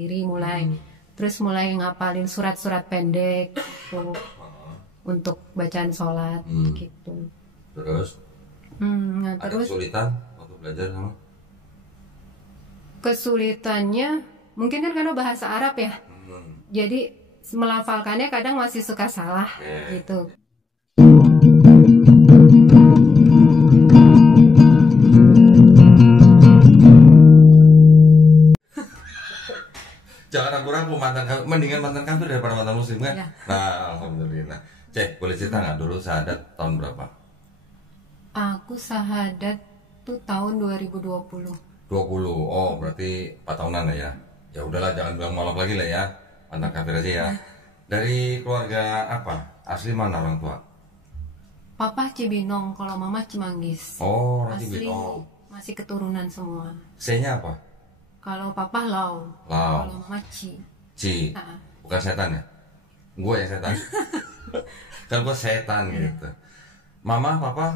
diri mulai. Terus mulai ngapalin surat-surat pendek tuh, untuk bacaan sholat gitu. Terus Nah, ada terus kesulitan waktu belajar sama? kesulitannya mungkin kan karena bahasa Arab ya. Jadi melafalkannya kadang masih suka salah gitu. Jangan ragu-ragu mantan kafir, mendingan mantan kafir daripada mantan muslim kan? Ya. Nah, alhamdulillah. Cek, boleh cerita nggak dulu syahadat tahun berapa? Aku syahadat tuh tahun 2020. 20. Oh, berarti 4 tahunan lah ya. Ya udahlah, jangan bilang molok lagi lah ya. Mantan kafir aja ya. Dari keluarga apa? Asli mana orang tua? Papa Cibinong, kalau mama Cimanggis. Oh, orang Asli Cibinong. masih keturunan semua. C-nya apa? Kalau papa Lau, Lau. kalau mama Ci. C. Ah. Bukan setan ya? Gue yang setan. Kan gue setan gitu. Mama, papa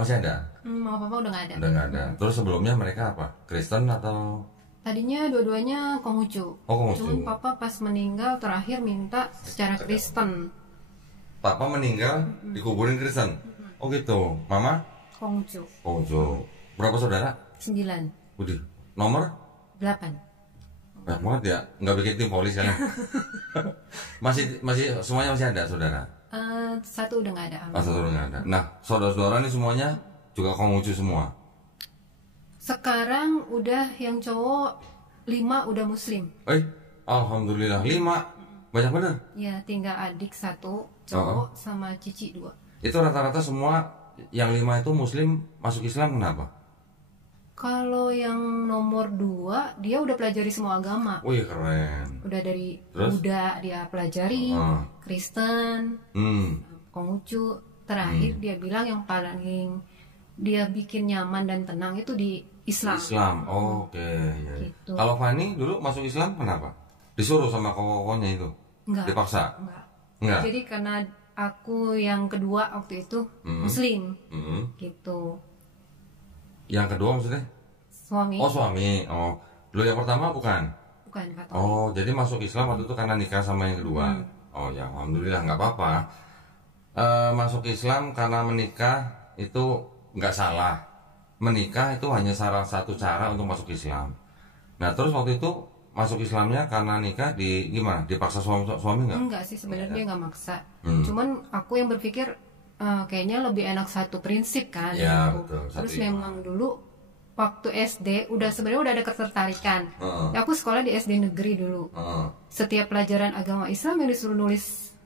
masih ada? Mama papa udah nggak ada. Udah nggak ada. Terus sebelumnya mereka apa? Kristen atau? Tadinya dua-duanya Konghucu. Oh, Konghucu. Cuman papa pas meninggal terakhir minta secara Kristen. Papa meninggal dikuburin Kristen. Oh gitu. Mama? Konghucu. Oh jo. Berapa saudara? 9, Udih. Nomor? 8. Banyak banget ya. Nggak bikin tim polis kalian. masih semuanya masih ada saudara. Satu udah nggak ada. Satu nggak ada. Nah, saudara-saudara ini semuanya juga Konghucu semua. Sekarang udah yang cowok 5 udah Muslim. Alhamdulillah 5. Banyak bener. Ya tinggal adik 1 cowok sama cici 2. Itu rata-rata semua yang 5 itu Muslim masuk Islam kenapa? Kalau yang nomor 2 dia udah pelajari semua agama. Wih keren. Udah dari Terus? Buddha dia pelajari, Kristen, Konghucu. Terakhir dia bilang yang paling dia bikin nyaman dan tenang itu di Islam. Oke. Ya. Gitu. Kalau Fani dulu masuk Islam kenapa? Disuruh sama koko-kokonya itu? Enggak. Dipaksa? Enggak. Jadi karena aku yang kedua waktu itu Muslim, gitu. Yang kedua maksudnya? Suami. Oh suami. Oh, dulu yang pertama bukan? Bukan Katolik. Oh, jadi masuk Islam waktu itu karena nikah sama yang kedua. Oh ya, alhamdulillah nggak apa-apa. Masuk Islam karena menikah itu nggak salah. Menikah itu hanya salah satu cara untuk masuk Islam. Nah, terus waktu itu masuk Islamnya karena nikah gimana? Dipaksa suami nggak? Enggak sih sebenarnya dia nggak maksa. Cuman aku yang berpikir kayaknya lebih enak satu prinsip kan. Ya, gitu. betul, satu Terus iman. memang dulu waktu SD sebenarnya udah ada ketertarikan. Aku sekolah di SD negeri dulu. Setiap pelajaran agama Islam yang disuruh nulis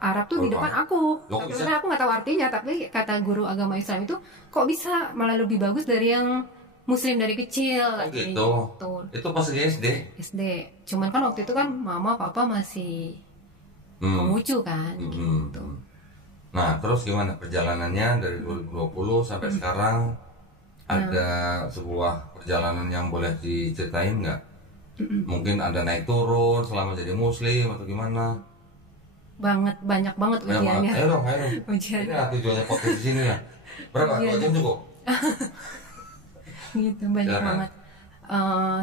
Arab tuh di depan aku. Sebenarnya aku nggak tahu artinya, tapi kata guru agama Islam itu kok bisa malah lebih bagus dari yang Muslim dari kecil. Oh gitu. Itu pas di SD? SD. Cuman kan waktu itu kan mama papa masih Konghucu kan gitu. Nah, terus gimana perjalanannya dari 2020 sampai sekarang? Ada sebuah perjalanan yang boleh diceritain nggak? Mungkin ada naik turun selama jadi Muslim atau gimana? Banyak banget ujiannya. Ayo. Ujian. Ini lah tujuannya podcast di sini lah. Berapa? 2 jam cukup? Gitu banyak Silakan. banget.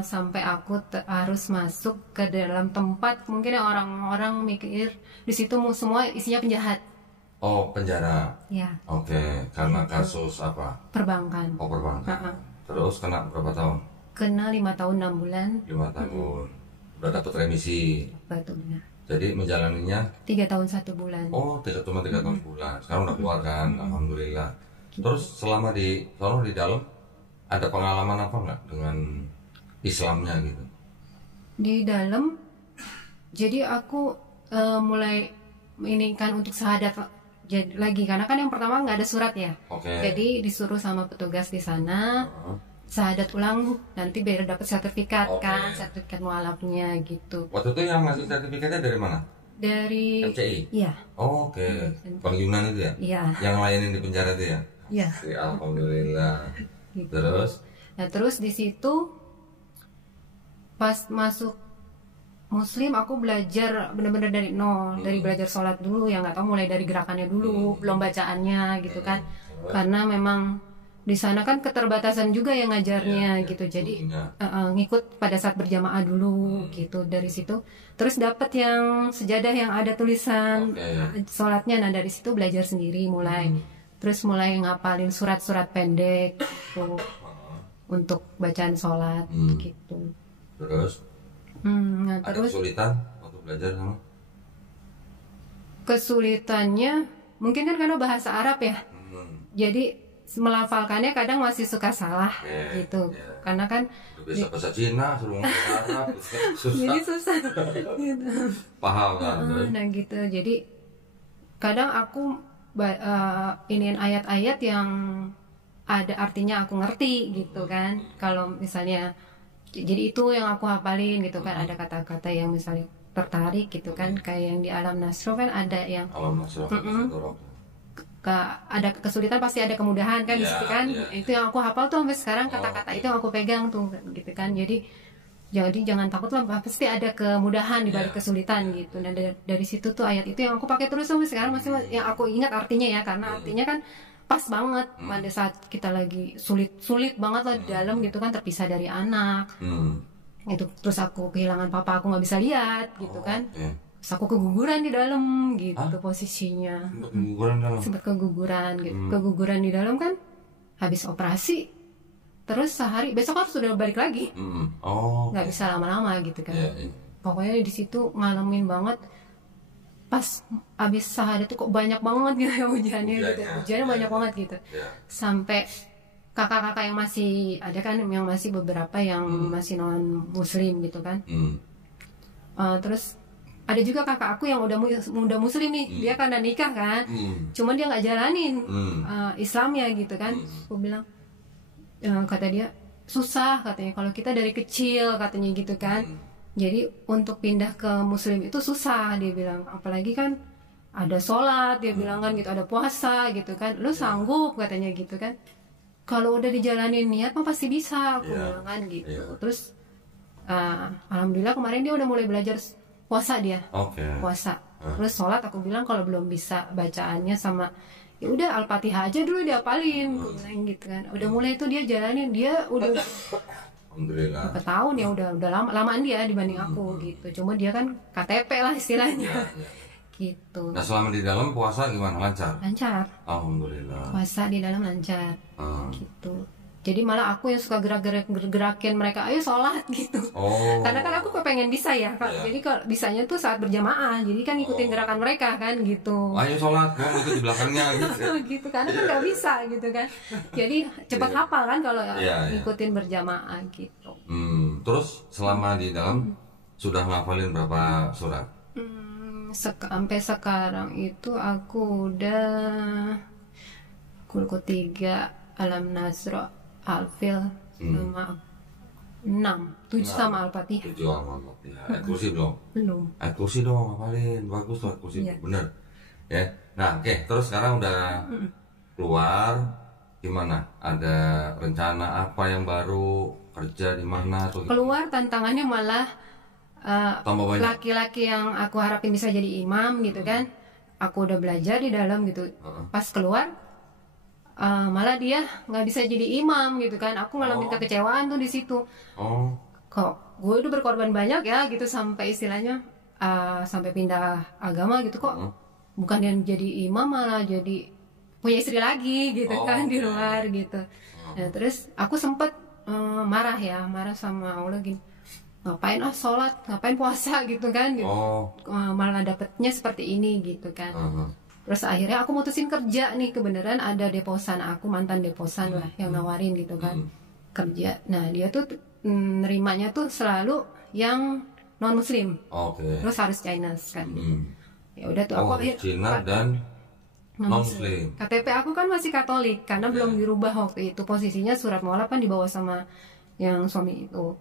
Sampai aku harus masuk ke dalam tempat mungkin yang orang-orang mikir di situ semua isinya penjahat. Oh, penjara. Ya. Oke, karena kasus apa? Perbankan. Oh, perbankan. Terus kena berapa tahun? Kena 5 tahun 6 bulan. 5 tahun. Udah dapat remisi. Betul benar. Jadi menjalaninya 3 tahun 1 bulan. cuma 3 tahun sebulan. Sekarang udah keluar kan, alhamdulillah. Terus selama di dalam ada pengalaman apa nggak dengan Islamnya gitu? Di dalam jadi aku mulai inikan untuk syahadat lagi karena kan yang pertama nggak ada surat ya. Jadi disuruh sama petugas di sana syahadat ulang nanti biar dapat sertifikat kan, sertifikat mualafnya gitu. Waktu itu yang ngasih sertifikatnya dari mana? Dari MCI? Iya. Bang Yunan itu ya? Iya. Yang layanin di penjara itu ya? Iya. Alhamdulillah. Gitu. Terus di situ pas masuk Muslim aku belajar benar-benar dari nol, dari belajar sholat dulu yang nggak tahu mulai dari gerakannya dulu, belum bacaannya gitu kan. Karena memang di sana kan keterbatasan juga yang ngajarnya gitu, jadi ngikut pada saat berjamaah dulu gitu. Dari situ terus dapat yang sejadah yang ada tulisan sholatnya. Nah dari situ belajar sendiri mulai, terus mulai ngapalin surat-surat pendek gitu, untuk bacaan sholat gitu. Terus nah, ada terus kesulitan waktu belajar sama? Kesulitannya mungkin kan karena bahasa Arab ya, jadi melafalkannya kadang masih suka salah gitu, karena kan bisa bahasa Cina suruh ngomong Arab susah. Jadi susah gitu. Paham kan? Nah gitu, jadi kadang aku iniin ayat-ayat yang ada artinya aku ngerti gitu kan. Kalau misalnya, jadi itu yang aku hafalin gitu kan. Ada kata-kata yang misalnya tertarik gitu kan, kayak yang di Alam Nasro kan ada yang Alam Nasro ada kesulitan pasti ada kemudahan kan, gitu kan. Itu yang aku hafal tuh sampai sekarang, kata-kata itu yang aku pegang tuh gitu kan. Jadi jangan takut lah, pasti ada kemudahan di balik kesulitan gitu. Dan dari situ tuh ayat itu yang aku pakai terus sampai sekarang, masih yang aku ingat artinya ya, karena artinya kan pas banget pada saat kita lagi sulit banget lah di dalam gitu kan, terpisah dari anak itu, terus aku kehilangan papa, aku nggak bisa lihat gitu kan. Terus aku keguguran di dalam gitu. Posisinya sempat keguguran gitu. Keguguran di dalam kan, habis operasi terus sehari, besok harus sudah balik lagi, nggak bisa lama-lama gitu kan. Pokoknya di situ ngalamin banget. Pas habis sehari tuh kok banyak banget gitu ya hujannya gitu, hujannya banyak banget gitu. Sampai kakak-kakak yang masih ada kan, yang masih beberapa yang masih non muslim gitu kan. Terus ada juga kakak aku yang udah muslim nih, dia karena nikah kan, cuman dia nggak jalanin Islamnya gitu kan. Aku bilang, kata dia susah katanya kalau kita dari kecil katanya gitu kan. Jadi untuk pindah ke muslim itu susah, dia bilang, apalagi kan ada sholat, dia bilang kan gitu, ada puasa gitu kan, lu sanggup katanya gitu kan. Kalau udah dijalanin niat mah pasti bisa, aku bilang kan gitu. Terus alhamdulillah kemarin dia udah mulai belajar puasa dia, puasa. Terus sholat aku bilang kalau belum bisa bacaannya sama, ya udah Al-Fatihah aja dulu diapalin, gitu kan. Udah mulai itu dia jalanin, dia udah alhamdulillah berapa tahun ya, udah lamaan dia dibanding aku gitu. Cuma dia kan KTP lah istilahnya. Gitu. Nah selama di dalam puasa gimana, lancar? Lancar. Alhamdulillah. Puasa di dalam lancar. Gitu. Jadi malah aku yang suka gerakin mereka, ayo sholat gitu. Karena kan aku kepengen bisa ya, Kak. Jadi kalau bisanya tuh saat berjamaah, jadi kan ngikutin gerakan mereka kan gitu. Ayo sholat, mau ikut di belakangnya gitu. Gitu, karena kan nggak bisa gitu kan. Jadi cepat hafal kan kalau ngikutin berjamaah gitu. Terus selama di dalam sudah ngafalin berapa surat? Sampai sekarang itu aku udah Kulku 3, Alam Nasro, Al-Fil sama 6, 7 sama Al-Fatihah. 7 sama Al-Fatihah. Ayat kursi belum? Belum. Ayat kursi dong, ngapalin. Bagus tuh ayat kursi, bener. Ya. Nah, oke. Terus sekarang udah keluar, gimana? Ada rencana apa yang baru? Kerja di mana? Keluar tantangannya malah laki-laki yang aku harapin bisa jadi imam gitu kan. Aku udah belajar di dalam gitu. Pas keluar malah dia nggak bisa jadi imam gitu kan. Aku ngalamin kekecewaan tuh di situ. Kok gue udah berkorban banyak ya gitu, sampai istilahnya sampai pindah agama gitu, kok bukan yang jadi imam malah jadi punya istri lagi gitu kan di luar gitu. Nah, terus aku sempet marah sama Allah gini, ngapain sholat, ngapain puasa gitu kan gitu. Malah dapetnya seperti ini gitu kan. Terus akhirnya aku mutusin kerja nih, kebenaran ada deposan aku, mantan deposan lah yang nawarin gitu kan, kerja. Nah dia tuh nerimanya tuh selalu yang non muslim, terus harus Chinese kan. Ya udah tuh aku Cina dan non muslim. KTP aku kan masih Katolik karena belum dirubah waktu itu, posisinya surat mualaf kan dibawa sama yang suami itu.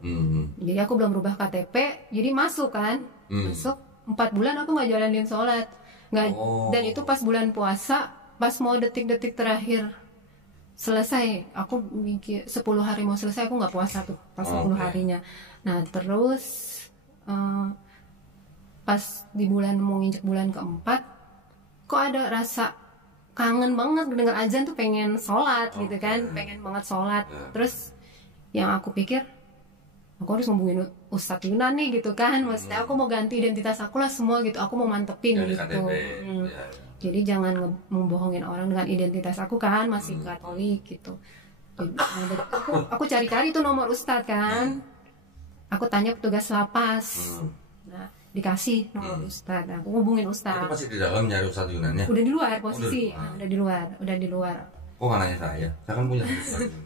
Jadi aku belum rubah KTP, jadi masuk kan, masuk 4 bulan aku nggak jalanin sholat. Dan itu pas bulan puasa, pas mau detik-detik terakhir selesai, aku mikir 10 hari mau selesai aku nggak puasa tuh pas 10 harinya. Nah terus pas di bulan mau nginjek bulan keempat, kok ada rasa kangen banget denger azan tuh, pengen sholat gitu kan, pengen banget sholat. Terus yang aku pikir, aku harus ngomongin Ustadz Yunan nih gitu kan, maksudnya aku mau ganti identitas aku lah semua gitu, aku mau mantepin gitu. Jadi jangan membohongin orang dengan identitas aku kan, masih Katolik gitu. Jadi, aku cari-cari tuh nomor Ustadz kan, aku tanya petugas lapas, nah dikasih nomor Ustadz, aku hubungin Ustadz. Itu masih di dalam nyari Ustadz Yunannya? Udah di luar posisi, udah di luar. Kok nggak nanya saya? Saya kan punya Ustadz Yunan.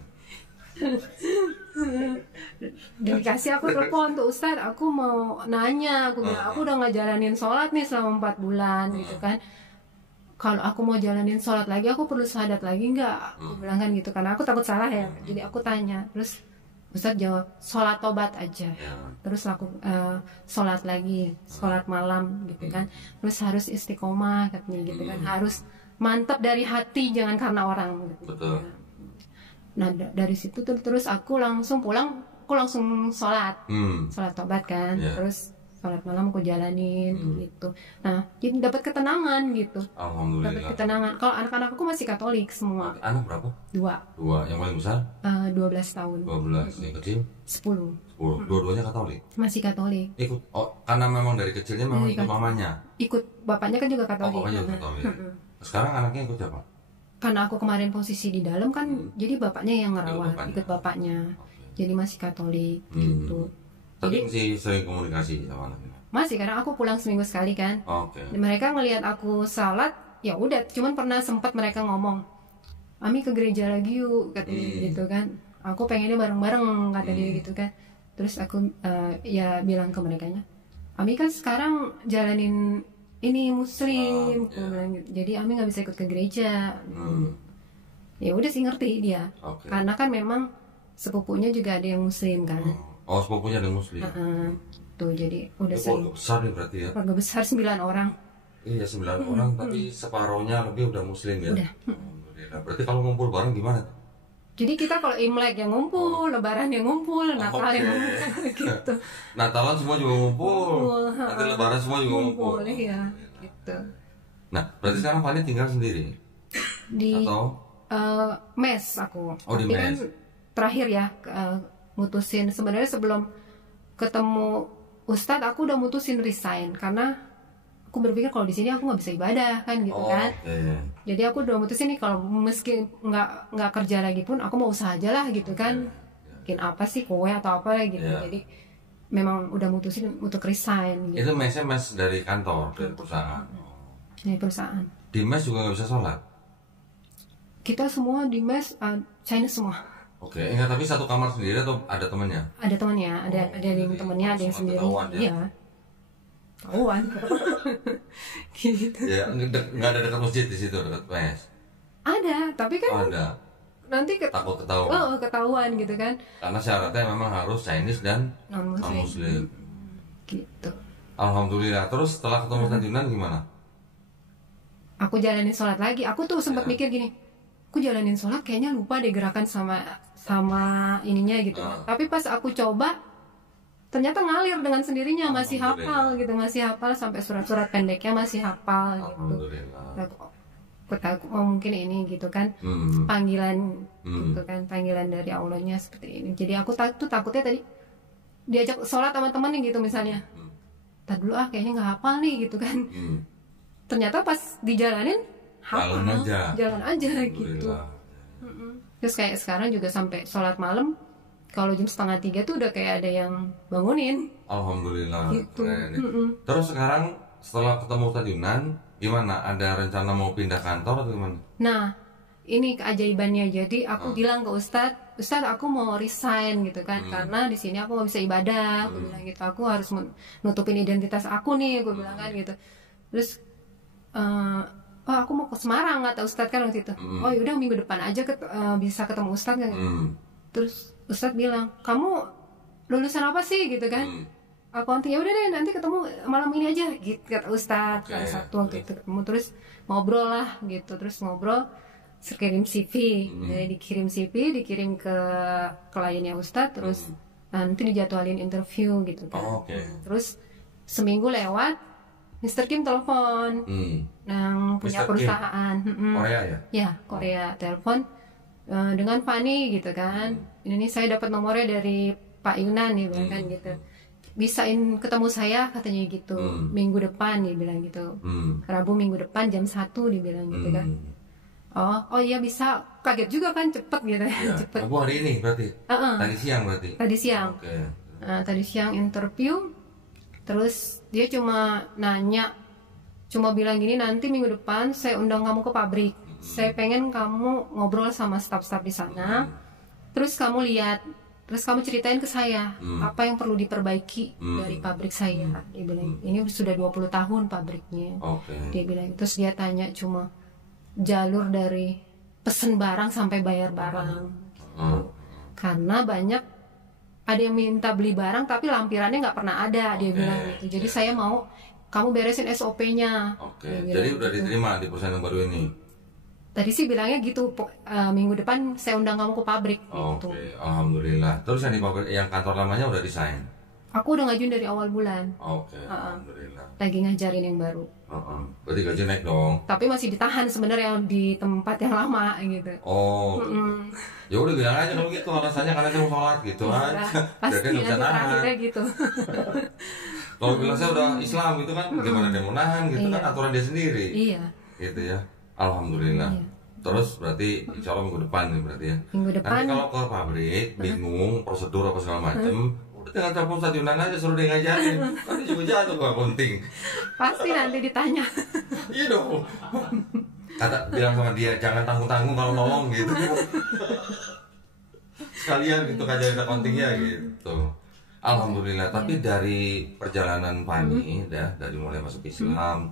Dikasih, aku telepon tuh, Ustadz aku mau nanya, aku bilang aku udah ngejalanin sholat nih selama 4 bulan gitu kan, kalau aku mau jalanin sholat lagi aku perlu syahadat lagi nggak, aku bilang kan gitu, karena aku takut salah ya. Jadi aku tanya, terus Ustadz jawab sholat tobat aja, terus aku sholat lagi, sholat malam gitu kan, terus harus istiqomah katanya gitu kan, harus mantap dari hati, jangan karena orang gitu. Betul. Nah dari situ tuh terus aku langsung pulang, aku langsung sholat tobat kan, terus sholat malam aku jalanin gitu. Nah jadi dapat ketenangan gitu. Alhamdulillah. Dapat ketenangan. Kalau anak-anak aku masih Katolik semua. Anak berapa? 2. Yang paling besar? 12 tahun. 12. Yang kecil? 10. Dua-duanya Katolik? Masih Katolik. Ikut? Oh, karena memang dari kecilnya memang ikut mamanya? Ikut, bapaknya kan juga Katolik. Bapaknya juga Katolik. Sekarang anaknya ikut siapa? Karena aku kemarin posisi di dalam kan, jadi bapaknya yang ngerawat, ikut bapaknya. Jadi masih Katolik gitu. Tapi masih sering komunikasi sama anaknya? Masih, karena aku pulang seminggu sekali kan. Mereka ngelihat aku salat, ya udah, cuman pernah sempat mereka ngomong, Ami ke gereja lagi yuk katanya gitu kan. Aku pengennya bareng-bareng kata dia gitu kan. Terus aku ya bilang ke merekanya, Ami kan sekarang jalanin ini muslim, jadi Ami nggak bisa ikut ke gereja. Ya udah sih, ngerti dia, karena kan memang sepupunya juga ada yang muslim kan. Oh, sepupunya ada yang muslim. Tuh jadi udah sering. Keluarga besar nih berarti ya? Keluarga besar 9 orang. Iya 9 orang, tapi separohnya lebih udah muslim ya? Udah. Berarti kalau ngumpul bareng gimana? Jadi kita kalau Imlek yang ngumpul, Lebaran yang ngumpul, Natal yang ngumpul gitu. Natalan semua juga ngumpul, nanti Lebaran semua juga ngumpul. Iya, gitu. Nah, berarti sekarang Fani tinggal sendiri? Di atau mes aku. Oh, di tapi mes. kan terakhir ya mutusin, sebenarnya sebelum ketemu Ustadz aku udah mutusin resign, karena aku berpikir kalau di sini aku nggak bisa ibadah kan gitu kan. Jadi aku udah mutusin nih, kalau meski nggak kerja lagi pun aku mau usaha aja lah gitu kan. Bikin apa sih, kue atau apa gitu. Jadi memang udah mutusin untuk resign gitu. Itu mesnya mes dari kantor, dari perusahaan? Dari perusahaan. Di mes juga nggak bisa sholat? Kita semua di mes Chinese semua. Enggak, tapi satu kamar sendiri atau ada temannya? Ada temannya, ada yang temannya, ada yang sendiri. Iya. Tahuan. Gitu. Ya, nggak ada dekat masjid di situ, dekat mes? Ada, tapi kan ada. Nanti takut ketahuan. Ketahuan gitu kan. Karena syaratnya memang harus Chinese dan non-Muslim. Gitu. Alhamdulillah. Terus setelah ketemu Ustadz Yunan gimana? Aku jalanin sholat lagi. Aku tuh sempat mikir gini, aku jalanin sholat kayaknya lupa deh gerakan sama ininya gitu. Tapi pas aku coba, ternyata ngalir dengan sendirinya, masih hafal gitu, masih hafal sampai surat-surat pendeknya masih hafal gitu. Aku tahu mungkin ini gitu kan, panggilan gitu kan, panggilan dari Allahnya seperti ini. Jadi aku takutnya tadi diajak sholat sama temen gitu misalnya, tak dulu kayaknya nggak hafal nih gitu kan. Ternyata pas dijalanin hafal, jalan aja gitu. Terus kayak sekarang juga sampai sholat malam, kalau jam 2:30 tuh udah kayak ada yang bangunin. Alhamdulillah. Gitu. Terus sekarang setelah ketemu Ustadz Yunan, gimana? Ada rencana mau pindah kantor atau gimana? Nah, ini keajaibannya. Jadi aku bilang ke Ustadz aku mau resign gitu kan, karena di sini aku nggak bisa ibadah. Aku bilang gitu, aku harus nutupin identitas aku nih, aku bilang kan gitu. Terus, aku mau ke Semarang kata Ustadz kan waktu itu. Oh yaudah minggu depan aja bisa ketemu Ustadz kan. Terus Ustadz bilang, kamu lulusan apa sih gitu kan? Akunting. Ya udah deh, nanti ketemu malam ini aja gitu kata Ustadz. Hari Sabtu waktu itu ketemu, terus ngobrol lah gitu, terus ngobrol, kirim CV. Jadi dikirim CV, dikirim ke kliennya Ustadz, terus nanti dijadwalin interview gitu kan. Terus seminggu lewat, Mr. Kim telepon, yang punya Mr. Kim? perusahaan, Korea ya? ya Korea, telepon dengan Fani gitu kan. Ini saya dapat nomornya dari Pak Yunan nih, bilang kan gitu. Bisain ketemu saya katanya gitu, minggu depan dia bilang gitu. Rabu minggu depan jam 1 dibilang gitu kan. Oh iya bisa, kaget juga kan, cepet gitu ya. Cepet. Rabu hari ini berarti? Tadi siang berarti? Tadi siang. Oke. Tadi siang interview, terus dia cuma nanya, cuma bilang gini, nanti minggu depan saya undang kamu ke pabrik. Saya pengen kamu ngobrol sama staf-staf di sana, terus kamu lihat, terus kamu ceritain ke saya apa yang perlu diperbaiki dari pabrik saya. Dia bilang ini sudah 20 tahun pabriknya. Dia bilang, terus dia tanya cuma jalur dari pesen barang sampai bayar barang. Karena banyak ada yang minta beli barang tapi lampirannya nggak pernah ada, dia bilang gitu. Jadi saya mau kamu beresin SOP-nya. Jadi udah diterima di perusahaan yang baru ini? Tadi sih bilangnya gitu, minggu depan saya undang kamu ke pabrik. Gitu. Alhamdulillah. Terus yang di pabrik, yang kantor lamanya udah resign? Aku udah ngajuin dari awal bulan. Alhamdulillah. Lagi ngajarin yang baru. Berarti gaji naik dong? Tapi masih ditahan sebenarnya di tempat yang lama gitu. Ya udah bilang aja kalau gitu, alasannya karena saya mau sholat gitu aja. Pasti nanti terakhirnya gitu. Kalau bilang saya udah Islam gitu kan, gimana dia mau nahan gitu kan, aturan dia sendiri. Iya. Gitu ya. Alhamdulillah. Terus berarti insya Allah minggu depan nih berarti ya. Minggu depan. Nanti kalau ke pabrik bingung prosedur apa segala macem, udah tinggal telepon Ustaz Yunan aja, suruh dia ngajarin. Nanti juga jatuh ke akunting. Pasti nanti ditanya. Iya dong. Bilang sama dia jangan tanggung-tanggung kalau nolong gitu. Sekalian gitu ngajarin akuntingnya gitu. Alhamdulillah. Tapi dari perjalanan Fani dari mulai masuk Islam,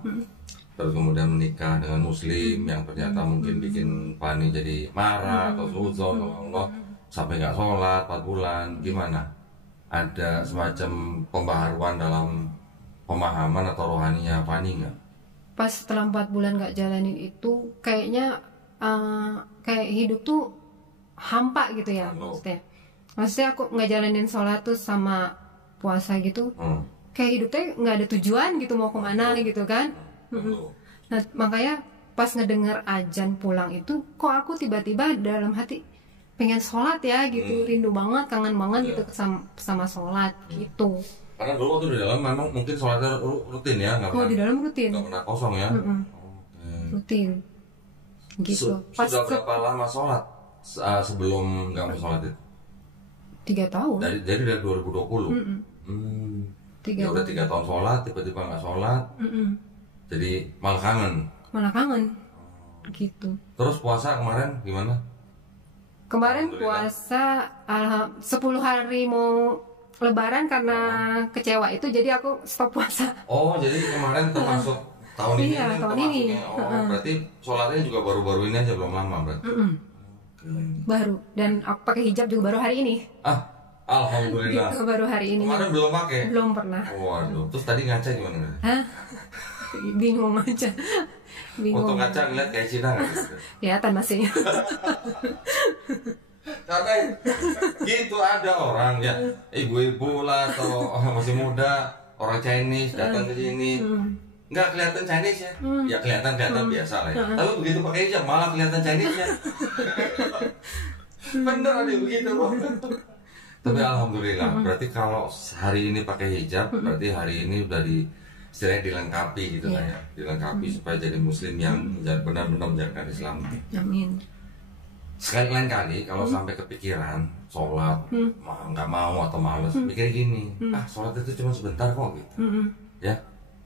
terus kemudian menikah dengan muslim yang ternyata mungkin bikin Fani jadi marah atau suudzon sama Allah, sampai nggak sholat 4 bulan, gimana? Ada semacam pembaharuan dalam pemahaman atau rohaninya Fani nggak? Pas setelah 4 bulan nggak jalanin itu, kayaknya kayak hidup tuh hampa gitu ya. Maksudnya aku nggak jalanin sholat tuh sama puasa gitu, kayak hidupnya nggak ada tujuan gitu, mau kemana gitu kan. Nah makanya pas ngedenger azan pulang itu, kok aku tiba-tiba dalam hati pengen sholat ya gitu, rindu banget, kangen banget gitu sama sholat gitu. Karena dulu waktu di dalam memang mungkin sholatnya rutin ya, nggak pernah, di dalam rutin, nggak pernah kosong ya. Rutin gitu. Sudah berapa lama sholat sebelum nggak mau sholat itu? 3 tahun. Jadi dari 2020. Ya udah 3 tahun sholat, tiba-tiba nggak sholat. Jadi malah kangen gitu. Terus puasa kemarin gimana? Kemarin puasa 10 hari mau lebaran, karena kecewa itu jadi aku stop puasa. Jadi kemarin termasuk tahun ini. Iya, tahun ini. Berarti sholatnya juga baru-baru ini aja, belum lama berarti. Baru, dan aku pakai hijab juga baru hari ini. Alhamdulillah. Gitu, baru hari ini. Kemarin belum pakai? Belum pernah. Waduh, terus tadi ngaca gimana? Bingung aja. Waktu ngaca ngeliat kayak Cina nggak? Kelihatan masih. Karena gitu ada orang ya, ibu-ibu lah atau orang masih muda, orang Chinese datang ke sini, nggak kelihatan Chinese ya, ya kelihatan biasa lah ya. Tapi begitu pakai hijab malah kelihatan Chinese nya. Bener ada begitu. Tapi alhamdulillah, berarti kalau hari ini pakai hijab, berarti hari ini udah istilahnya dilengkapi gitu lah ya, dilengkapi supaya jadi muslim yang benar-benar menjalankan Islam. Amin. Sekali lain kali kalau sampai kepikiran sholat, nggak mau atau males, pikir gini, sholat itu cuma sebentar kok gitu, ya,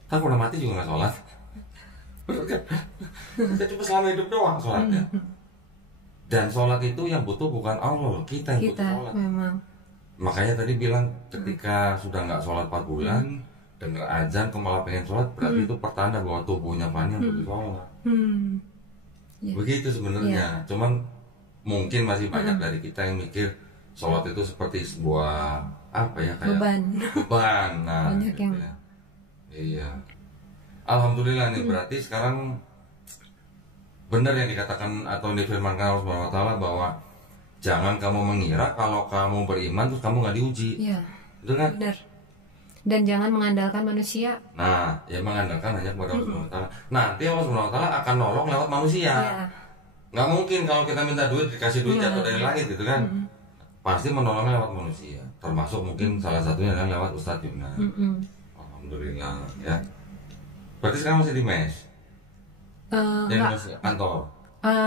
kan kalau mati juga nggak sholat, kita cuma selama hidup doang sholatnya. Dan sholat itu yang butuh bukan Allah, kita yang butuh sholat. Memang. Makanya tadi bilang ketika sudah nggak sholat 4 bulan, dengar azan kok malah pengen sholat, berarti itu pertanda bahwa tubuhnya Fani yang butuh sholat. Begitu sebenarnya. Cuman mungkin masih banyak dari kita yang mikir sholat itu seperti sebuah kayak beban. Nah, banyak gitu yang ya. Iya. Alhamdulillah nih, berarti sekarang benar yang dikatakan atau difirmankan Allah Subhanahu wa taala bahwa jangan kamu mengira kalau kamu beriman terus kamu nggak diuji. Iya. Betul kan? Benar. Dan jangan mengandalkan manusia. Nah, ya mengandalkan hanya kepada Allah Subhanahu wa taala. Nanti Allah Subhanahu wa taala akan nolong lewat manusia. Ya. Nggak mungkin kalau kita minta duit dikasih duit jatuh dari langit gitu kan. Pasti menolongnya lewat manusia. Termasuk mungkin salah satunya adalah lewat Ustadz Yuna. Alhamdulillah ya. Berarti sekarang masih di mes? Masih kantor?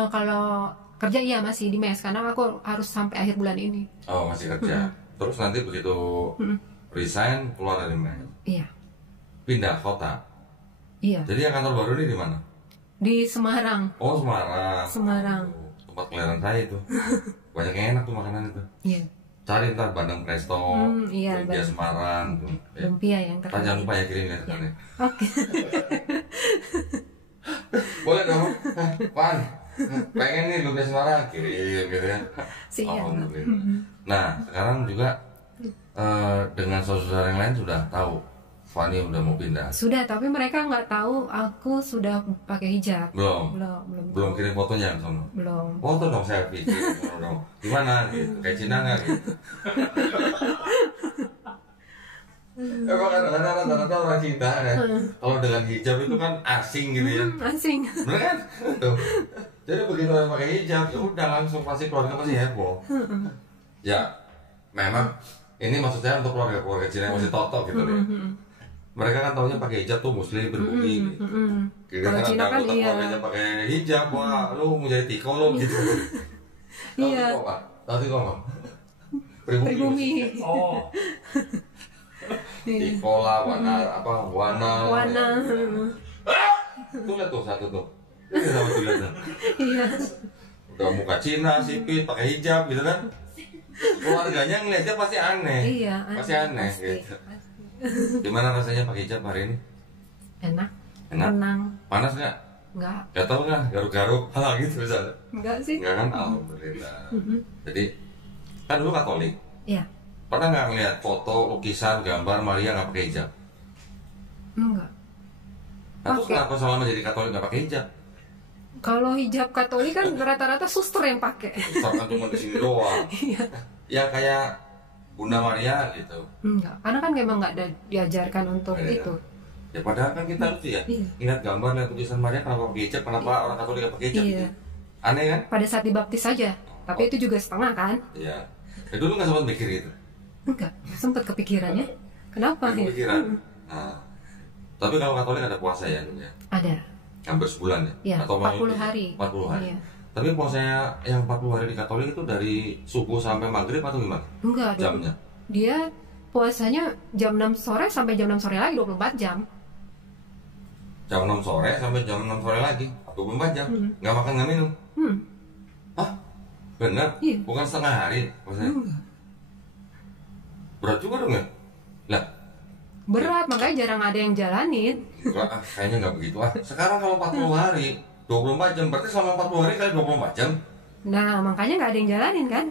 Kalau kerja iya masih di mes karena aku harus sampai akhir bulan ini. Oh, masih kerja. Terus nanti begitu resign keluar dari mes? Iya. Pindah kota? Iya. Jadi yang kantor baru ini di mana? Di Semarang. Oh, Semarang. Semarang. Tempat kelahiran saya itu. Banyak yang enak tuh makanan itu. Iya. Cari ntar Bandeng Presto, iya, lumpia Semarang tuh. Lumpia yang terkenal. Jangan lupa ya kirim ya. Oke. Boleh dong. Pan, pengen nih lumpia Semarang, kirim gitu kan. Siap. Nah, sekarang juga dengan saudara yang lain sudah tahu Fani udah mau pindah. Sudah, tapi mereka nggak tahu aku sudah pakai hijab. Belum kirim fotonya ke sana. Belum. Foto dong, selfie kirim dong. Gimana gitu? Kayak Cina nggak gitu? Emang rata-rata orang Cina ya. Kalau dengan hijab itu kan asing gitu ya. Asing. Bener kan? Tuh. Jadi begitu orang pakai hijab, ya udah langsung pasti keluarga pasti heboh. Ya, memang ini maksud saya untuk keluarga Cina yang masih totok gitu deh. Mereka kan taunya pakai hijab tuh muslim berbumi gitu. Kalau Cina kan iya. Pakai hijab, wah lu mau jadi tiko lo gitu. Iya. Tahu tiko nggak? Pribumi. Oh. Tiko lah, wana. Tuh lihat tuh satu tuh. Ini sama tuh lihat. Iya. Udah muka Cina, sipit, pakai hijab gitu kan. Keluarganya ngeliatnya pasti aneh. Iya. Pasti aneh gitu. Gimana rasanya pakai hijab hari ini? Enak. Tenang. Panas nggak? Nggak. Gatal nggak? Garuk-garuk? Gitu misalnya? Nggak sih. Nggak kan? Alhamdulillah. Jadi kan dulu Katolik. Iya. Pernah nggak ngeliat foto, lukisan, gambar Maria nggak pakai hijab? Enggak. Terus kenapa selama jadi Katolik nggak pakai hijab? Kalau hijab Katolik kan rata-rata suster yang pakai. Suster kan cuma di sini doang. Iya. Ya kayak Bunda Maria gitu. Enggak, karena kan memang nggak diajarkan untuk itu. Ya padahal kan kita lucu ya. Lihat gambar, lihat tulisan Maria kenapa pakai hijab, kenapa orang Katolik nggak pakai hijab? Iya. Gitu. Aneh kan? Pada saat dibaptis saja, tapi itu juga setengah kan? Iya. Ya dulu nggak sempat mikir itu. Enggak, sempat kepikirannya. Kenapa ya? Kepikiran. Nah, tapi kalau Katolik ada puasa ya? Ada. Hampir sebulan ya? Iya, atau 40 hari. 40 hari. Iya. Tapi puasanya yang 40 hari di Katolik itu dari subuh sampai maghrib atau gimana? Enggak, jamnya. Dia puasanya jam 6 sore sampai jam 6 sore lagi 24 jam. Jam 6 sore sampai jam 6 sore lagi 24 jam. Nggak makan nggak minum. Hah? Benar? Iya. Bukan setengah hari puasanya. Berat juga dong ya? Lah. Berat, makanya jarang ada yang jalanin. Enggak, kayaknya nggak begitu ah. Sekarang kalau 40 hari 24 jam, berarti selama 40 hari kali 24 jam. Nah, makanya nggak ada yang jalanin kan?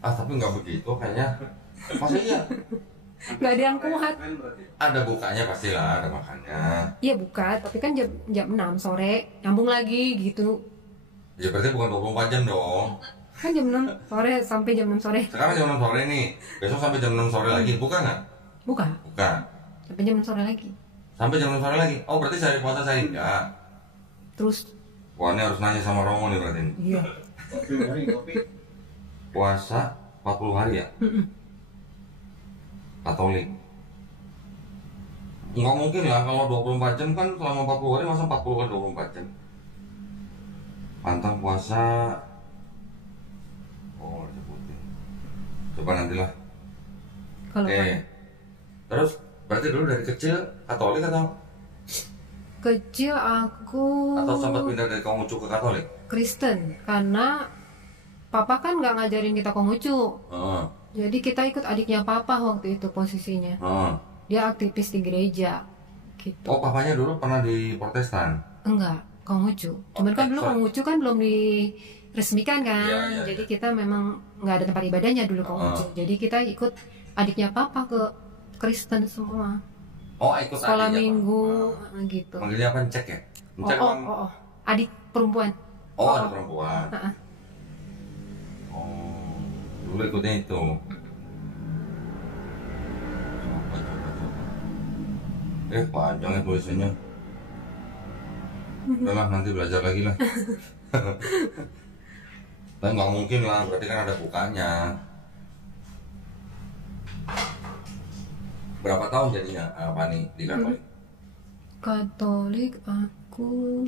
Ah, tapi nggak begitu kayaknya. Masa iya? Nggak ada yang kuat. Ada bukanya pastilah, ada makannya. Iya buka, tapi kan jam 6 sore, nyambung lagi gitu. Ya berarti bukan 24 jam dong. Kan jam 6 sore sampai jam 6 sore. Sekarang jam 6 sore nih, besok sampai jam 6 sore lagi, buka nggak? Buka. Buka. Sampai jam 6 sore lagi. Sampai jam 6 sore lagi? Oh berarti sehari puasa saya enggak? Terus? Wah ini harus nanya sama Romo nih berarti. Iya. Puasa 40 hari ya? Katolik. Nggak mungkin lah kalau 24 jam kan selama 40 hari masa 40 kali 24 jam. Pantang puasa. Oh sebutin. Coba nantilah. Kalau terus berarti dulu dari kecil Katolik atau? Kecil aku Atau sempat pindah dari Konghucu ke Katolik? Kristen, karena papa kan nggak ngajarin kita Konghucu. Jadi kita ikut adiknya papa waktu itu posisinya. Dia aktivis di gereja gitu. Oh papanya dulu pernah di Protestan? Enggak, Konghucu. Cuman kan dulu Konghucu kan belum diresmikan kan. Jadi kita memang nggak ada tempat ibadahnya dulu Konghucu. Jadi kita ikut adiknya papa ke Kristen semua. Oh ikut sekolah minggu gitu. Manggilnya apa, Cek ya? Cek adik perempuan. Oh adik perempuan. Dulu ikutnya itu. Panjang ya tulisannya. Udahlah, nanti belajar lagi lah. Tapi nggak mungkin lah, berarti kan ada bukanya. Berapa tahun jadinya Fani di Katolik? Katolik aku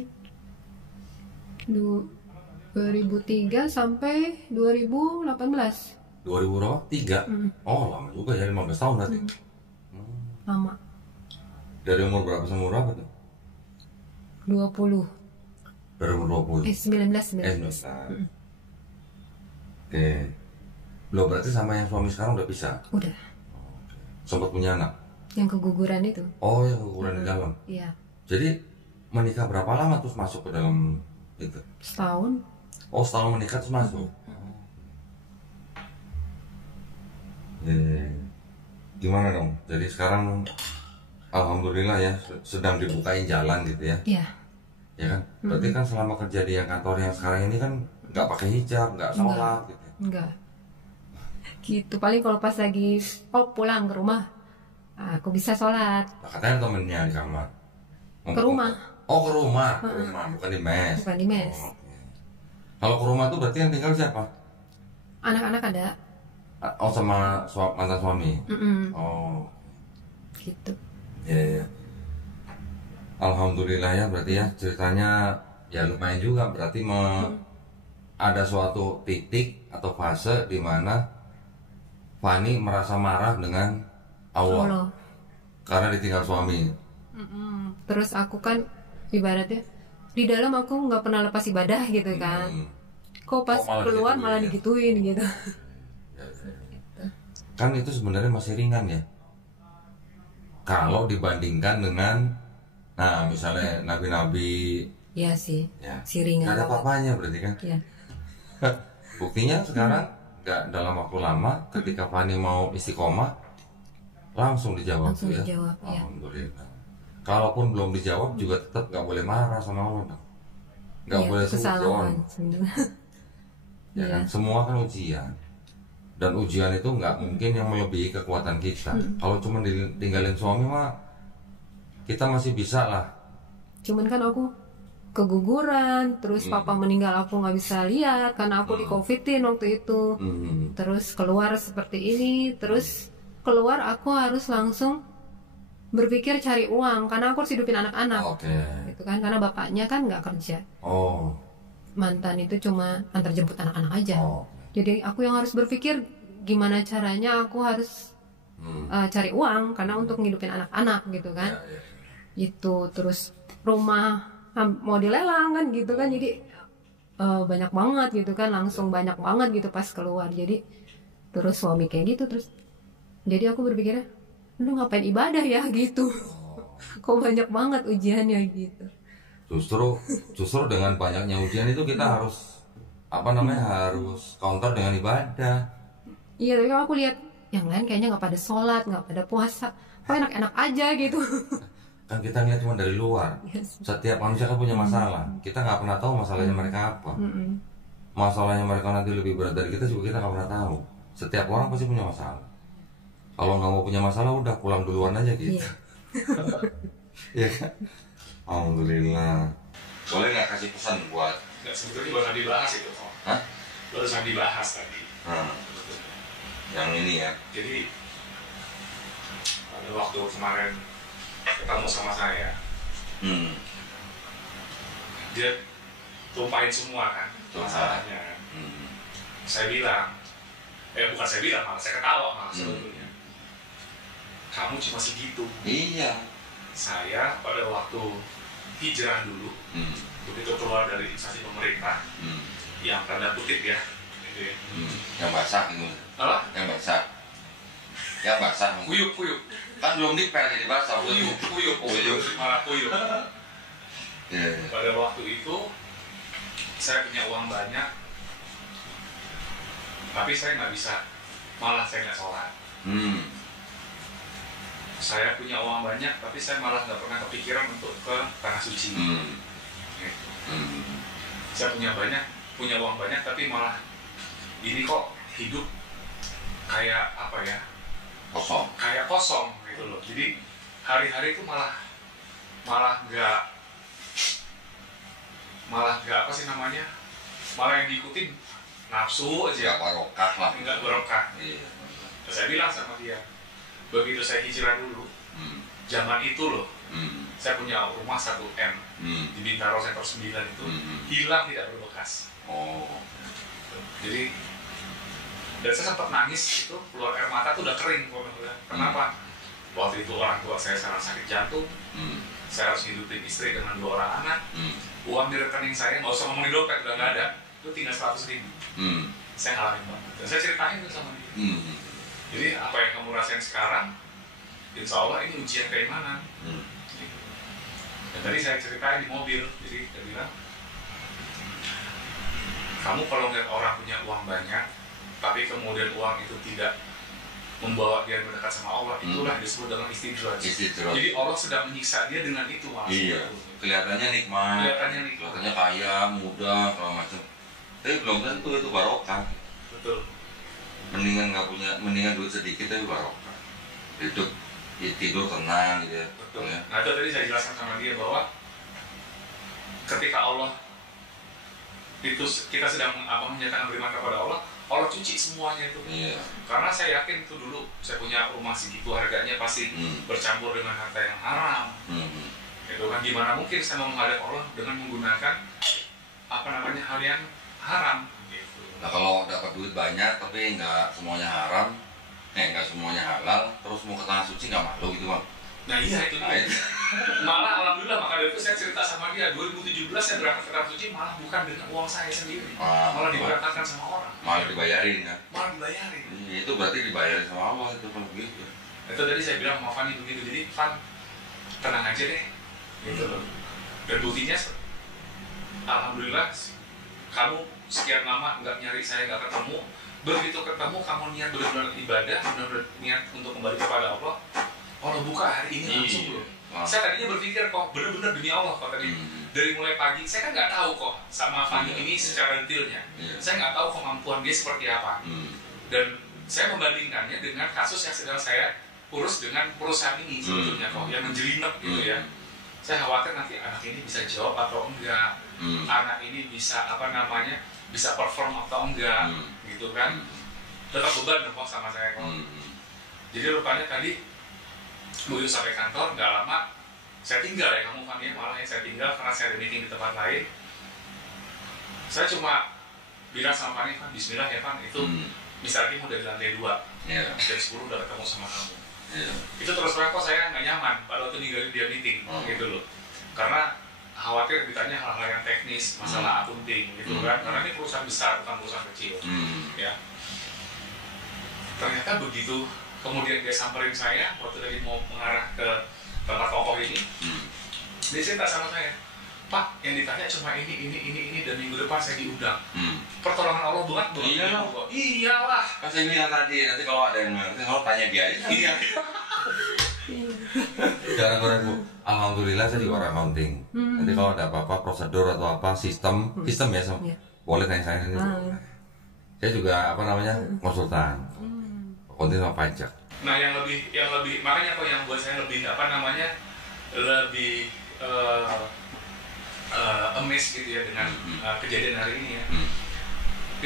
2003 sampai 2018. 2003? Oh lama juga ya, 15 tahun berarti. Lama. Dari umur berapa sampai umur berapa tuh? 20. Dari umur 20? 19. Oke. Belum, berarti sama yang suami sekarang udah bisa? Udah. Sempat punya anak? Yang keguguran itu? Oh, yang keguguran di dalam? Iya. Jadi menikah berapa lama terus masuk ke dalam itu? Setahun. Oh, setahun menikah terus masuk? Gimana dong? Jadi sekarang alhamdulillah ya sedang dibukain jalan gitu ya? Iya. Ya kan? Berarti kan selama kerja di yang kantor yang sekarang ini kan nggak pakai hijab, nggak sholat gitu? Enggak. Gitu, paling kalau pas lagi pulang ke rumah aku bisa sholat. Nah, katanya temennya di kamar. Ke rumah. Oh, ke rumah. Ke rumah, bukan di mes. Bukan di mes. Oh, okay. Kalau ke rumah tuh berarti yang tinggal siapa? Anak-anak ada. Oh, sama mantan suami. Oh, gitu. Ya. Alhamdulillah ya, berarti ya ceritanya ya lumayan juga, berarti ada suatu titik atau fase di mana Fani merasa marah dengan Allah. Karena ditinggal suami. Terus aku kan ibaratnya di dalam aku nggak pernah lepas ibadah gitu kan. Kok pas keluar malah digituin gitu. Kan itu sebenarnya masih ringan ya. Kalau dibandingkan dengan, nah misalnya nabi-nabi. Iya sih. Ya. Si ringan. Gak ada apa-apanya berarti kan. Iya. Buktinya sekarang nggak dalam waktu lama ketika Fani mau istiqomah langsung dijawab. Langsung ya. dijawab, ya. Alhamdulillah. Kalaupun belum dijawab juga tetap nggak boleh marah sama Allah. Nggak boleh kesalahan suzon. sebenarnya. Ya kan? Semua kan ujian. Dan ujian itu nggak mungkin yang melebihi kekuatan kita. Kalau cuma ditinggalin suami mah kita masih bisa lah. Cuman kan aku keguguran, terus papa meninggal aku nggak bisa lihat karena aku di covidin waktu itu. Terus keluar seperti ini, terus keluar aku harus langsung berpikir cari uang karena aku harus hidupin anak-anak. Gitu kan, karena bapaknya kan nggak kerja. Mantan itu cuma antar jemput anak-anak aja. Jadi aku yang harus berpikir gimana caranya aku harus cari uang karena untuk ngidupin anak-anak gitu kan. Itu terus rumah mau dilelang kan gitu kan, jadi banyak banget gitu kan, langsung banyak banget gitu pas keluar. Jadi terus suami kayak gitu, terus jadi aku berpikirnya lu ngapain ibadah ya gitu. Kok banyak banget ujiannya gitu. Justru dengan banyaknya ujian itu kita harus harus counter dengan ibadah. Iya, tapi aku lihat yang lain kayaknya nggak pada sholat, nggak pada puasa, kok enak-enak aja gitu. Kan kita ngeliat cuma dari luar. Setiap manusia kan punya masalah. Kita nggak pernah tahu masalahnya mereka apa. Masalahnya mereka nanti lebih berat dari kita juga kita nggak pernah tahu. Setiap orang pasti punya masalah. Kalau nggak mau punya masalah udah pulang duluan aja gitu. Iya kan? Alhamdulillah. Boleh nggak kasih pesan buat? Nggak, sebetulnya barusan dibahas itu. Hah? Barusan dibahas tadi. Yang ini ya. Jadi pada waktu kemarin ketemu sama saya, dia tumpahin semua kan masalahnya kan. Saya bilang, bukan saya bilang, malah saya ketawa malah sebetulnya. Kamu cuma segitu. Iya. Saya pada waktu hijrah dulu, begitu keluar dari instansi pemerintah, yang tanda kutip ya, gitu ya. Yang basah itu. Apa? Yang basah. Yang basah. Kuyup. Kan belum dipel jadi basah. Kuyup. Malah kuyup. Pada waktu itu saya punya uang banyak, tapi saya nggak bisa, malah saya nggak sholat. Saya punya uang banyak, tapi saya malah nggak pernah kepikiran untuk ke tanah suci. Gitu. Saya punya uang banyak, tapi malah ini kok hidup kayak apa ya? Kosong. Kayak kosong gitu loh. Jadi hari-hari itu malah nggak apa sih namanya, malah yang diikutin nafsu aja, nggak barokah lah, nggak barokah. Iya. Saya bilang sama dia, begitu saya hijrah dulu, zaman itu loh, saya punya rumah 1M di Bintaro Sektor 9 itu hilang tidak berbekas. Jadi, dan saya sempat nangis itu, keluar air mata tuh udah kering. Kenapa? Waktu itu orang tua saya sekarang sakit jantung, saya harus hidupin istri dengan 2 orang anak, uang di rekening saya nggak usah ngomongin dompet, udah nggak ada, itu tinggal 100.000. Saya ngalamin banget, dan saya ceritain itu sama dia. Jadi apa yang kamu rasain sekarang, insya Allah ini ujian keimanan. Dan tadi saya ceritain di mobil, jadi saya bilang, kamu kalau ngeliat orang punya uang banyak, tapi kemudian uang itu tidak membawa dia mendekat sama Allah, itulah disebut dengan istidraj. Jadi Allah sedang menyiksa dia dengan itu, malah. Iya. Kelihatannya nikmat, kelihatannya kaya, muda, segala macam. Tapi belum tentu itu barokah. Betul. Mendingan duit sedikit tapi barokah. Hidup, tidur tenang gitu ya. Betul. Ya. Nah itu tadi saya jelaskan sama dia bahwa ketika Allah itu kita sedang menyatakan beriman kepada Allah, Allah cuci semuanya itu. Iya. Karena saya yakin itu dulu saya punya rumah segitu harganya pasti bercampur dengan harta yang haram. Itu kan gimana mungkin saya mau menghadap Allah dengan menggunakan hal yang haram. Gitu. Nah kalau dapat duit banyak tapi nggak semuanya haram, nggak semuanya halal, terus mau ke tanah suci nggak malu gitu bang? Nah iya itu dia. Malah alhamdulillah maka dari itu saya cerita sama dia 2017 saya berangkat ke tanah suci malah bukan dengan uang saya sendiri, malah diberangkatkan sama orang. Malah dibayarin kan? Malah dibayarin. Itu berarti dibayarin sama Allah itu kalau begitu. Itu tadi saya bilang sama Fanny begitu, jadi Fan tenang aja deh, gitu loh. Dan buktinya, alhamdulillah kamu sekian lama nggak nyari saya, nggak ketemu. Begitu ketemu kamu niat benar-benar ibadah, benar-benar niat untuk kembali kepada Allah. Allah buka hari ini langsung loh. Saya tadinya berpikir kok benar-benar demi Allah kok tadi dari mulai pagi saya kan nggak tahu kok sama Fanny ini secara detailnya. Saya nggak tahu kemampuan dia seperti apa. Dan saya membandingkannya dengan kasus yang sedang saya urus dengan perusahaan ini sebetulnya kok yang menjelimet gitu ya. Saya khawatir nanti anak ini bisa jawab atau enggak, anak ini bisa bisa perform atau enggak, gitu kan. Tetap beban kok sama saya kok. Jadi rupanya tadi begitu sampai kantor, nggak lama saya tinggal ya kamu Fanny, malah ya saya tinggal karena saya ada meeting di tempat lain. Saya cuma bilang sama Fanny, Bismillah ya Fan, itu Mr. Kim udah di lantai 2, jam 10 udah ketemu sama kamu. Itu terus terang kok saya nggak nyaman pada waktu ninggalin dia meeting, gitu loh. Karena khawatir ditanya hal-hal yang teknis, masalah akunting, gitu kan. Karena ini perusahaan besar, bukan perusahaan kecil. Ya. Ternyata begitu kemudian dia samperin saya waktu tadi mau mengarah ke tempat tokoh ini, dia cerita sama saya, Pak, yang ditanya cuma ini dan minggu depan saya diundang. Pertolongan Allah banget buat iyalah. Kan saya bilang tadi, nanti kalau ada yang ngerti, kalau tanya dia aja. Iya. Jangan ragu. Alhamdulillah saya juga orang accounting. Nanti kalau ada apa-apa prosedur atau apa sistem ya, boleh tanya saya nanti. Saya juga konsultan. Konten sama pajak. Nah yang lebih makanya kok yang buat saya lebih lebih amazed gitu ya dengan kejadian hari ini ya.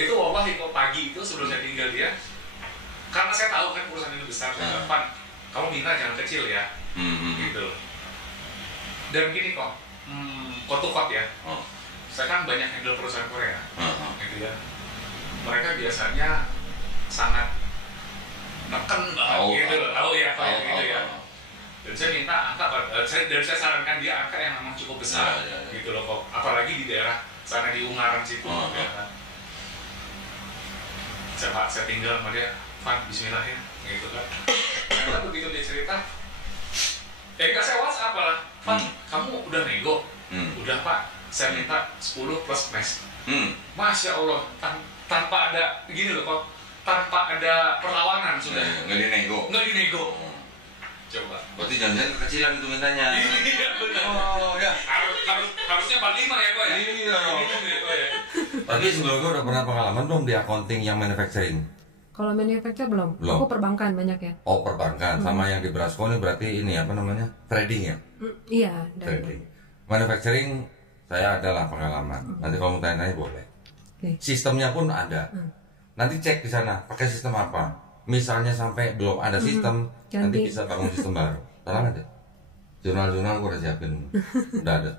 Itu wallahi kok pagi itu sebelum saya tinggal dia, karena saya tahu kan perusahaan ini besar, saya Pan, kamu minta jangan kecil ya, gitu. Dan gini kok, kot ya, saya kan banyak handle perusahaan Korea, gitu ya. Mereka biasanya sangat neken banget gitu loh, tahu ya gitu ya. Dan saya minta angka, dan saya sarankan dia angka yang memang cukup besar, gitu loh kok. Apalagi di daerah sana di Ungaran situ, ya kan. Saya tinggal sama dia, Fan, Bismillah ya, gitu kan. Karena begitu dia cerita, enggak saya WhatsApp lah, Fan, kamu udah nego? Udah Pak, saya minta 10 plus mes. Masya Allah, tanpa ada gini loh kok. Tanpa ada perlawanan sudah. Nggak dinego. Coba. Berarti jangan-jangan kekecilan itu mintanya. Iya benar. Oh ya. Harusnya 45 ya kok ya. Iya. Tapi sebelumnya udah pernah pengalaman belum di accounting yang manufacturing? Kalau manufacture belum. Belum. Aku perbankan banyak ya. Oh perbankan, sama yang di Brasco ini berarti ini apa namanya trading ya? Iya. Trading. Manufacturing saya adalah pengalaman. Nanti kalau mau tanya-tanya boleh. Okay. Sistemnya pun ada. Nanti cek di sana pakai sistem apa. Misalnya sampai belum ada sistem, nanti Ganti. bisa bangun sistem baru. Tenang aja. Jurnal-jurnal aku udah siapin, udah ada.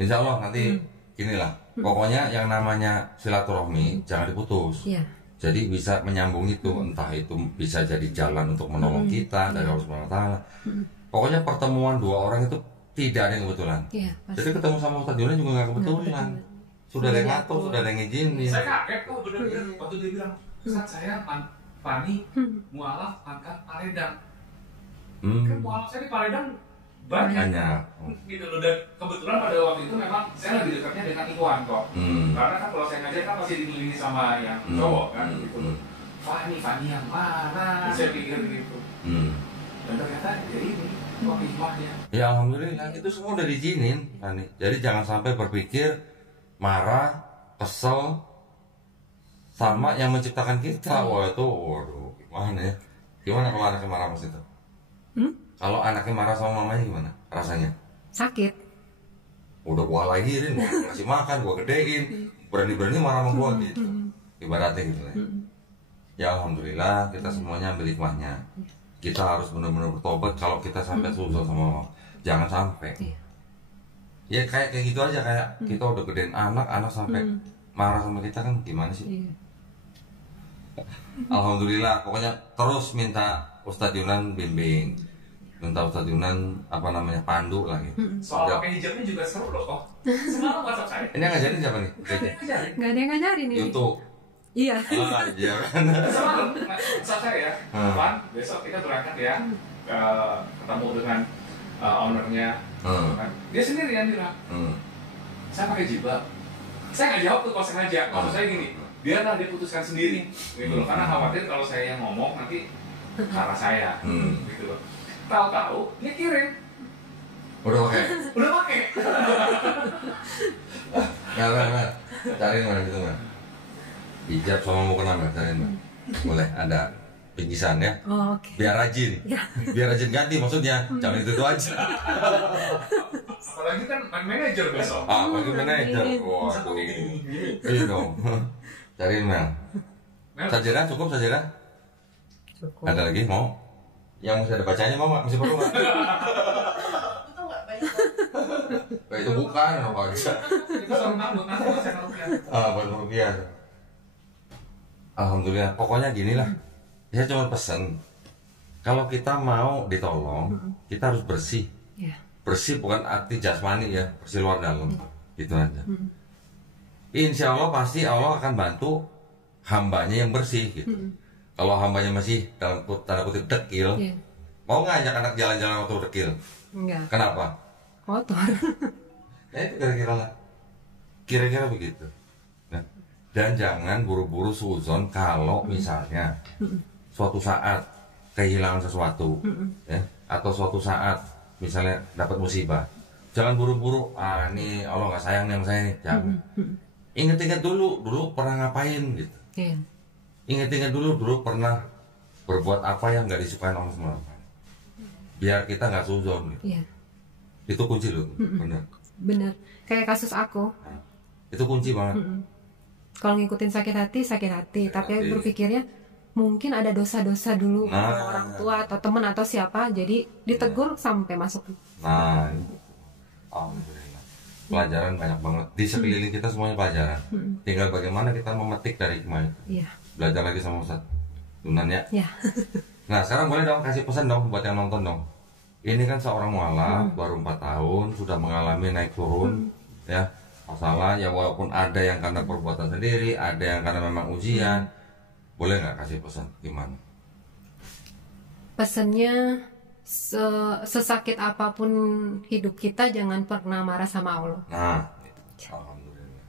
Insya Allah nanti inilah. Pokoknya yang namanya silaturahmi jangan diputus. Iya. Jadi bisa menyambung itu, entah itu bisa jadi jalan untuk menolong kita dari Allah Subhanahu wa Ta'ala. Pokoknya pertemuan dua orang itu tidak ada yang kebetulan. Iya, pasti. Jadi ketemu sama Ustadz Yunan juga nggak kebetulan. Sudah ada yang ngatur, sudah ada yang ngizinin. Saya kaget kok bener-bener waktu dia bilang, Ustaz saya Fani mualaf angkat Paledang. Kan mualaf saya di Paledang banyak. Gitu loh, dan kebetulan pada waktu itu memang saya lagi dekatnya dengan Iwan kok. Karena kan kalau saya ngajar kan masih dikelilingi sama yang cowok kan gitu loh. Fani yang mana? Saya pikir gitu. Dan ternyata ya ini kok hikmahnya. Ya alhamdulillah itu semua udah diizinin, Fani. Jadi jangan sampai berpikir marah, kesel sama yang menciptakan kita. Wah itu, waduh, gimana ya? Gimana kalau anaknya marah mas itu? Kalau anaknya marah sama mamanya gimana rasanya? Sakit. Udah gua lahirin, gua ngasih makan, gua gedein, berani-berani marah sama gua gitu. Ibaratnya gitu ya. Ya alhamdulillah kita semuanya ambil hikmahnya. Kita harus benar-benar bertobat kalau kita sampai susah sama Allah. Jangan sampai. Ya kayak gitu aja, kayak kita udah gedein anak sampai marah sama kita kan gimana sih? Alhamdulillah pokoknya terus minta Ustadz Yunan bimbing, minta Ustadz Yunan apa namanya pandu lah gitu. Soal pakai hijabnya juga seru loh kok. Semalam WhatsApp saya. Ini yang ngajarin siapa nih? Nggak ada yang ngajarin ini. YouTube. Iya. Iya kan. Semalam WhatsApp saya ya. Pan, besok kita berangkat ya. Ketemu dengan ownernya. Dia sendirian bilang. Saya pakai jilbab. Saya nggak jawab tuh kalau saya ngajak. Maksud saya gini, biarlah dia putuskan sendiri, gitu loh. Karena khawatir kalau saya yang ngomong nanti ke arah saya, gitu loh. Tahu-tahu dia kirim. Udah pakai. Udah pakai. Nggak. Cariin mana gitu nggak? Hijab sama mau kenal nggak? Cariin nggak? Boleh ada pinggisan ya. Oh, oke. Biar rajin. Biar rajin ganti maksudnya. Jangan itu aja. Apalagi kan manajer besok. Bagi manajer. Waduh. Iya dong. Cariin Mel. Sajadah cukup sajadah. Cukup. Ada lagi mau? Yang masih ada bacanya mau nggak? Masih perlu nggak? Itu bukan apa aja. Itu sama buat nanti buat saya rupiah. Buat rupiah. Alhamdulillah. Pokoknya gini lah. Saya cuma pesen. Kalau kita mau ditolong, kita harus bersih. Bersih bukan arti jasmani ya, bersih luar dalam. Gitu aja. Insya Allah pasti Allah akan bantu hambanya yang bersih gitu. Kalau hambanya masih dalam tanda kutip dekil, mau nggak ajak anak jalan-jalan waktu dekil? Enggak. Kenapa? Kotor. Ya itu kira-kira begitu. Nah, dan jangan buru-buru suzon kalau misalnya suatu saat kehilangan sesuatu, ya, atau suatu saat misalnya dapat musibah, jangan buru-buru. Ini Allah nggak sayang nih sama saya nih. Jangan. Ingat-ingat dulu pernah ngapain gitu. Ingat-ingat dulu pernah berbuat apa yang nggak disukai Allah SWT. Biar kita nggak suzon gitu. Itu kunci loh, Bener. Kayak kasus aku. Itu kunci banget. Kalau ngikutin sakit hati, tapi berpikirnya mungkin ada dosa-dosa dulu sama orang tua atau teman atau siapa, jadi ditegur sampai masuk. Nah, alhamdulillah. Pelajaran banyak banget di sekeliling kita, semuanya pelajaran. Tinggal bagaimana kita memetik dari hikmah itu. Belajar lagi sama Ustadz Yunan ya. Nah sekarang boleh dong kasih pesan dong buat yang nonton dong. Ini kan seorang mualaf baru 4 tahun sudah mengalami naik turun ya masalah ya, walaupun ada yang karena perbuatan sendiri, ada yang karena memang ujian. Boleh nggak kasih pesan gimana? Pesannya sesakit apapun hidup kita jangan pernah marah sama Allah. Nah, alhamdulillah.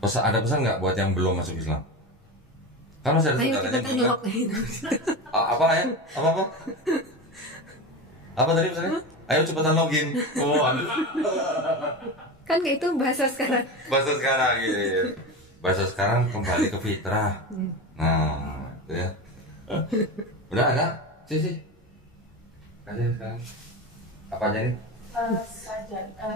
Ada pesan nggak buat yang belum masuk Islam? Kan masih ada saudaranya juga. Apa ya? Apa tadi pesannya? Ayo cepetan login. Kan kayak itu bahasa sekarang. Bahasa sekarang gitu. Bahasa sekarang kembali ke fitrah. Nah, itu ya. Udah ada? Sih. Kasih sekarang. Apa aja nih?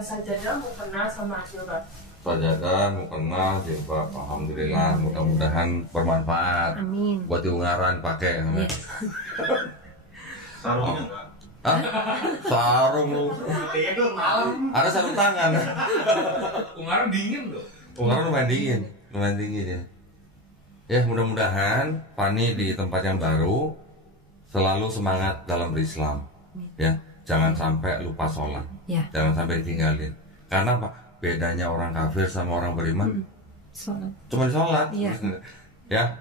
Sajadah mau kenal sama jilbab. Sajadah, mukena, jilbab. Alhamdulillah, mudah-mudahan bermanfaat. Amin. Buat diungaran pakai. Yes. Sarungnya enggak? Hah? Sarung lu. Tidur malam. Ada sarung tangan. Ungaran dingin loh. Ungaran lumayan dingin ya. Ya mudah-mudahan Fani di tempat yang baru selalu semangat dalam berislam. Ya, jangan sampai lupa sholat. Ya. Jangan sampai ditinggalin. Karena apa? Bedanya orang kafir sama orang beriman Sholat. cuma di sholat. Iya. Ya,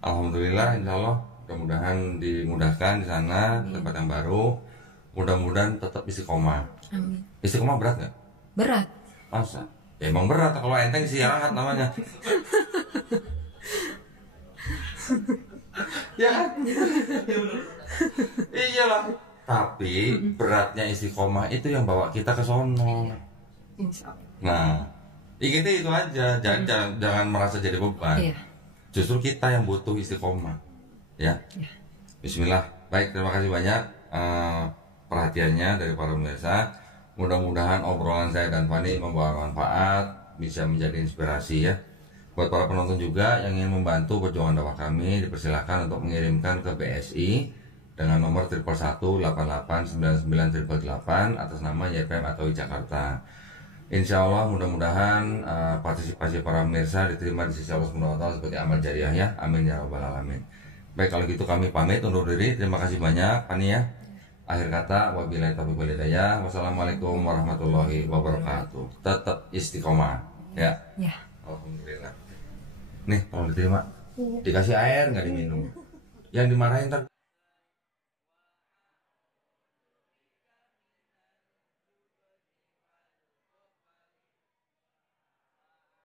alhamdulillah, insya Allah mudah-mudahan dimudahkan di sana tempat yang baru. Mudah-mudahan tetap istiqomah. Amin. Istiqomah berat nggak? Berat. Masa? Ya emang berat. Kalau enteng sih rahat namanya. Ya kan? Iyalah. Tapi beratnya istiqomah itu yang bawa kita ke sono. Insya Allah. Nah, ingatnya itu aja. Jangan merasa jadi beban. Iya. Justru kita yang butuh istiqomah. Ya. Ya. Bismillah. Baik, terima kasih banyak perhatiannya dari para pemirsa. Mudah-mudahan obrolan saya dan Fani membawa manfaat, bisa menjadi inspirasi ya. Buat para penonton juga yang ingin membantu perjuangan dakwah kami, dipersilakan untuk mengirimkan ke BSI dengan nomor 111889988 atas nama YPM atau Jakarta. Insya Allah mudah-mudahan partisipasi para pemirsa diterima di sisi Allah SWT sebagai amal jariah ya. Amin ya rabbal alamin. Baik, kalau gitu kami pamit undur diri. Terima kasih banyak Fani ya. Akhir kata, wabillahi taufiq wal hidayah. Wassalamualaikum warahmatullahi wabarakatuh. Tetap istiqomah ya. Ya. Alhamdulillah. Nih, kalau diterima, dikasih air nggak diminum. Yang dimarahin ntar